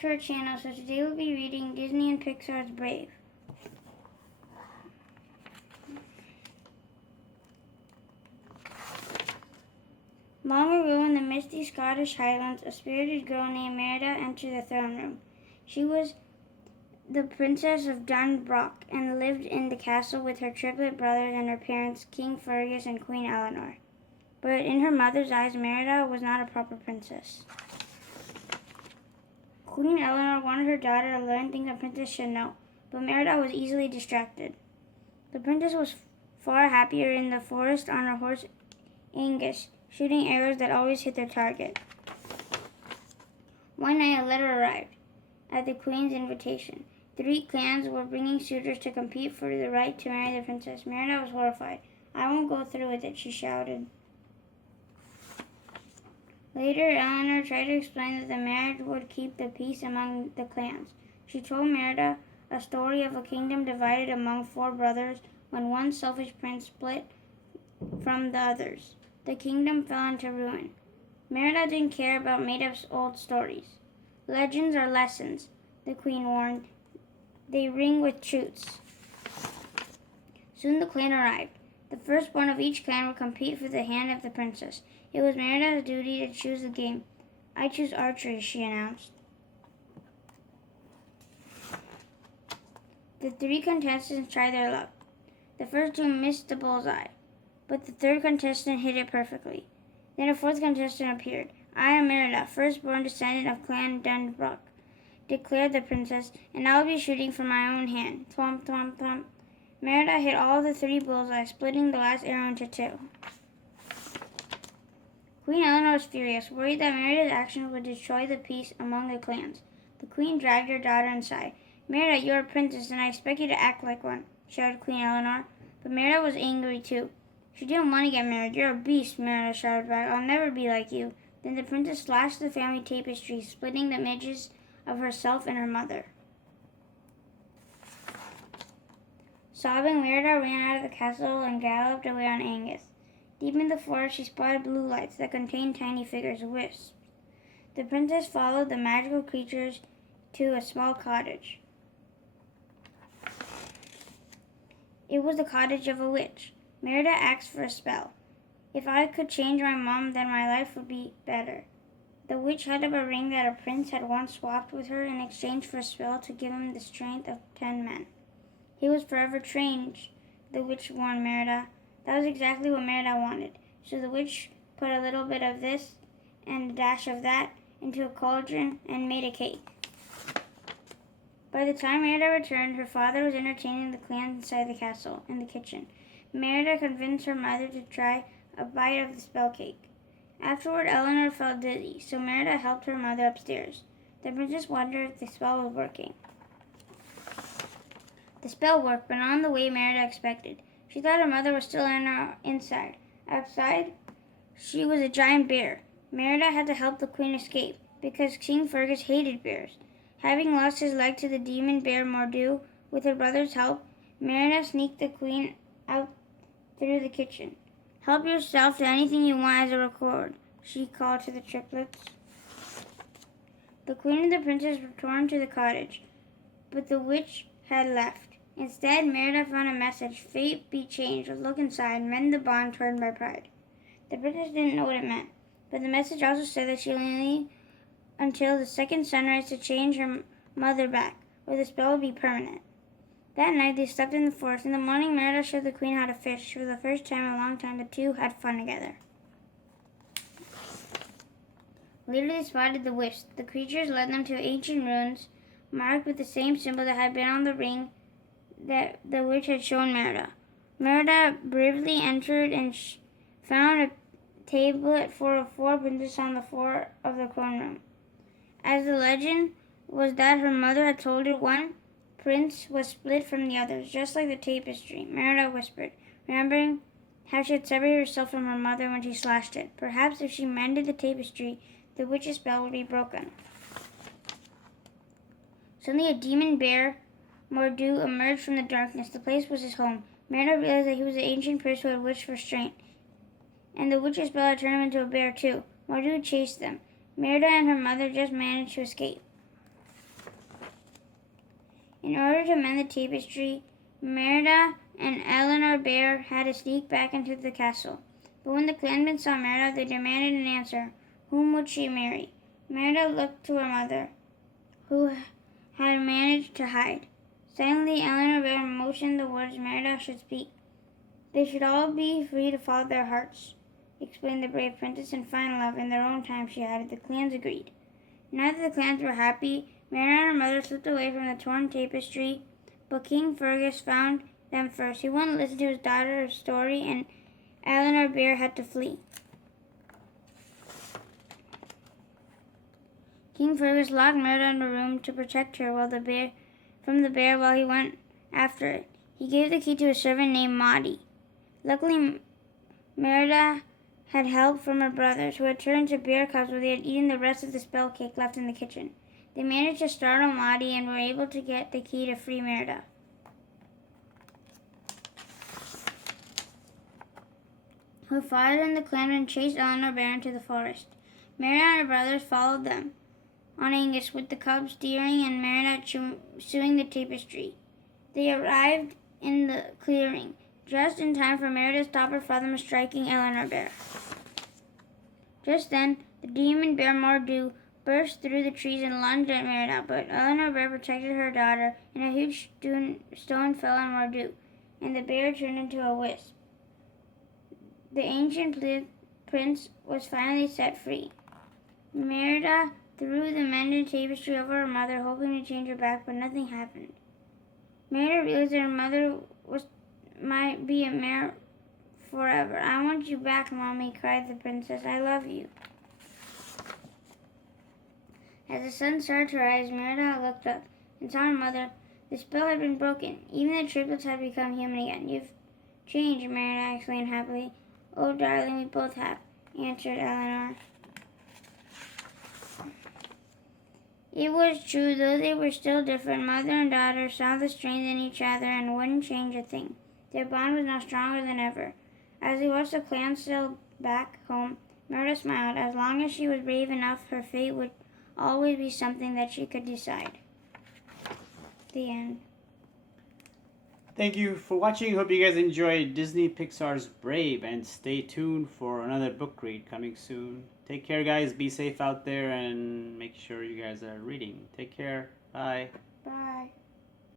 back to our channel. So today we'll be reading Disney and Pixar's Brave. Long ago in the misty Scottish Highlands, a spirited girl named Merida entered the throne room. She was the Princess of Dunbroch and lived in the castle with her triplet brothers and her parents, King Fergus and Queen Eleanor. But in her mother's eyes, Merida was not a proper princess. Queen Eleanor wanted her daughter to learn things a princess should know, but Merida was easily distracted. The princess was far happier in the forest on her horse Angus, shooting arrows that always hit their target. One night a letter arrived at the queen's invitation. 3 clans were bringing suitors to compete for the right to marry the princess. Merida was horrified. "I won't go through with it," she shouted. Later, Eleanor tried to explain that the marriage would keep the peace among the clans. She told Merida a story of a kingdom divided among 4 brothers when one selfish prince split from the others. The kingdom fell into ruin. Merida didn't care about made-up old stories. "Legends are lessons," the queen warned. "They ring with truths." Soon the clan arrived. The firstborn of each clan would compete for the hand of the princess. It was Merida's duty to choose the game. "I choose archery," she announced. The 3 contestants tried their luck. The first 2 missed the bullseye, but the 3rd contestant hit it perfectly. Then a 4th contestant appeared. "I am Merida, firstborn descendant of Clan Dunbroch," declared the princess, "and I'll be shooting from my own hand." Thwomp, thwomp, thwomp. Merida hit all the 3 bullseyes, splitting the last arrow into 2. Queen Eleanor was furious, worried that Merida's actions would destroy the peace among the clans. The queen dragged her daughter inside. "Merida, you're a princess, and I expect you to act like one," shouted Queen Eleanor. But Merida was angry too. "She didn't want to get married. You're a beast," Merida shouted back. "I'll never be like you." Then the princess slashed the family tapestry, splitting the images of herself and her mother. Sobbing, Merida ran out of the castle and galloped away on Angus. Deep in the forest, she spotted blue lights that contained tiny figures, wisps. The princess followed the magical creatures to a small cottage. It was the cottage of a witch. Merida asked for a spell. "If I could change my mom, then my life would be better." The witch held up a ring that a prince had once swapped with her in exchange for a spell to give him the strength of 10 men. "He was forever changed," the witch warned Merida. That was exactly what Merida wanted. So the witch put a little bit of this and a dash of that into a cauldron and made a cake. By the time Merida returned, her father was entertaining the clans inside the castle, in the kitchen. Merida convinced her mother to try a bite of the spell cake. Afterward, Eleanor felt dizzy, so Merida helped her mother upstairs. The princess wondered if the spell was working. The spell worked, but not in the way Merida expected. She thought her mother was still inside. Outside, she was a giant bear. Merida had to help the queen escape, because King Fergus hated bears. Having lost his leg to the demon bear Mordu, with her brother's help, Merida sneaked the queen out through the kitchen. "Help yourself to anything you want as a reward," she called to the triplets. The queen and the princess returned to the cottage, but the witch had left. Instead, Merida found a message: "Fate be changed, look inside, mend the bond torn by pride." The princess didn't know what it meant, but the message also said that she only needed until the second sunrise to change her mother back, or the spell would be permanent. That night they slept in the forest. In the morning, Merida showed the queen how to fish. For the first time in a long time, the 2 had fun together. Later they spotted the wisps. The creatures led them to ancient ruins, marked with the same symbol that had been on the ring that the witch had shown Merida. Merida bravely entered and found a tablet for the 4 princesses on the floor of the throne room. As the legend was that her mother had told her, one prince was split from the others, just like the tapestry. Merida whispered, remembering how she had separated herself from her mother when she slashed it. Perhaps if she mended the tapestry, the witch's spell would be broken. Suddenly a demon bear, Mordu, emerged from the darkness. The place was his home. Merida realized that he was the ancient prince who had wished for strength, and the witch's spell had turned him into a bear too. Mordu chased them. Merida and her mother just managed to escape. In order to mend the tapestry, Merida and Eleanor Bear had to sneak back into the castle. But when the clansmen saw Merida, they demanded an answer. Whom would she marry? Merida looked to her mother, who had managed to hide. Suddenly, Eleanor Bear motioned the words Merida should speak. They should all be free to follow their hearts, explained the brave princess, and find love in their own time, she added. The clans agreed. Now that the clans were happy, Merida and her mother slipped away from the torn tapestry, but King Fergus found them first. He wouldn't listen to his daughter's story, and Eleanor Bear had to flee. King Fergus locked Merida in a room to protect her from the bear while he went after it. He gave the key to a servant named Mahi. Luckily, Merida had help from her brothers, who had turned into bear cubs where they had eaten the rest of the spell cake left in the kitchen. They managed to startle Mahi and were able to get the key to free Merida. Her father and the clanmen chased Eleanor Bear into the forest. Merida and her brothers followed them on Angus, with the cubs steering and Merida chewing the tapestry. They arrived in the clearing, just in time for Merida to stop her father from striking Eleanor Bear. Just then, the demon bear Mordu burst through the trees and lunged at Merida, but Eleanor Bear protected her daughter, and a huge stone fell on Mordu, and the bear turned into a wisp. The ancient prince was finally set free. Merida threw the mended tapestry over her mother, hoping to change her back, but nothing happened. Merida realized that her mother might be a mare forever. I want you back, Mommy, cried the princess. I love you. As the sun started to rise, Merida looked up and saw her mother. The spell had been broken. Even the triplets had become human again. You've changed, Merida exclaimed happily. Oh, darling, we both have, answered Eleanor. It was true, though they were still different. Mother and daughter saw the strength in each other and wouldn't change a thing. Their bond was now stronger than ever. As they watched the clan sail back home, Merida smiled. As long as she was brave enough, her fate would always be something that she could decide. The end. Thank you for watching. Hope you guys enjoyed Disney Pixar's Brave, and stay tuned for another book read coming soon. Take care, guys. Be safe out there and make sure you guys are reading. Take care. Bye. Bye.